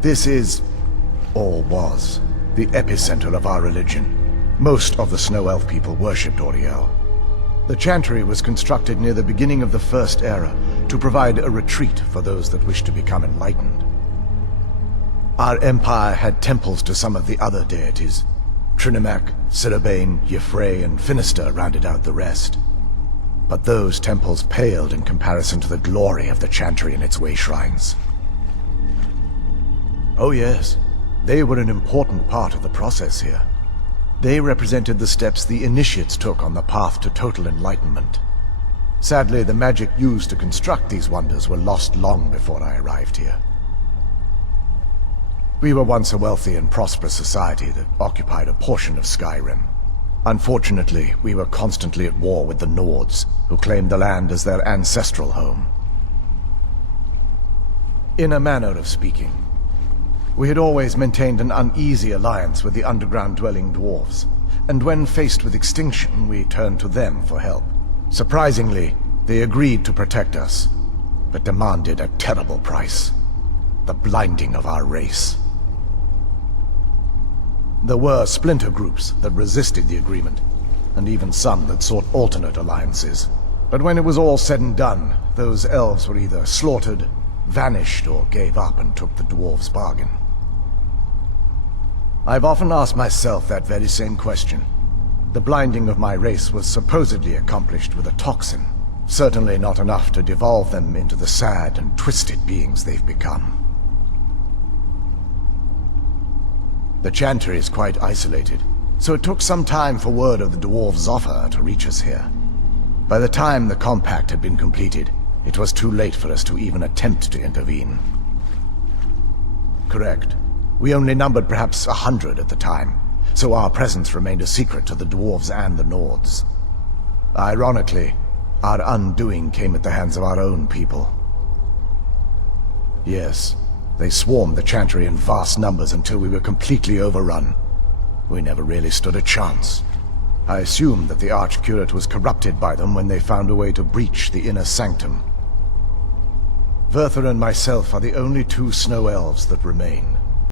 This is, or was, the epicenter of our religion. Most of the Snow Elf people worshipped Auri-El. The Chantry was constructed near the beginning of the First Era to provide a retreat for those that wished to become enlightened. Our empire had temples to some of the other deities. Trinimac, Sirabane, Y'ffre, and Finister rounded out the rest. But those temples paled in comparison to the glory of the Chantry and its way shrines. Oh yes, they were an important part of the process here. They represented the steps the initiates took on the path to total enlightenment. Sadly, the magic used to construct these wonders were lost long before I arrived here. We were once a wealthy and prosperous society that occupied a portion of Skyrim. Unfortunately, we were constantly at war with the Nords, who claimed the land as their ancestral home. In a manner of speaking, we had always maintained an uneasy alliance with the underground-dwelling dwarves, and when faced with extinction, we turned to them for help. Surprisingly, they agreed to protect us, but demanded a terrible price: the blinding of our race. There were splinter groups that resisted the agreement, and even some that sought alternate alliances. But when it was all said and done, those elves were either slaughtered, vanished, or gave up and took the dwarves' bargain. I've often asked myself that very same question. The blinding of my race was supposedly accomplished with a toxin, certainly not enough to devolve them into the sad and twisted beings they've become. The Chantry is quite isolated, so it took some time for word of the dwarves' offer to reach us here. By the time the compact had been completed, it was too late for us to even attempt to intervene. Correct. We only numbered perhaps 100 at the time, so our presence remained a secret to the dwarves and the Nords. Ironically, our undoing came at the hands of our own people. Yes, they swarmed the Chantry in vast numbers until we were completely overrun. We never really stood a chance. I assumed that the Archcurate was corrupted by them when they found a way to breach the inner sanctum. Verther and myself are the only two Snow Elves that remain.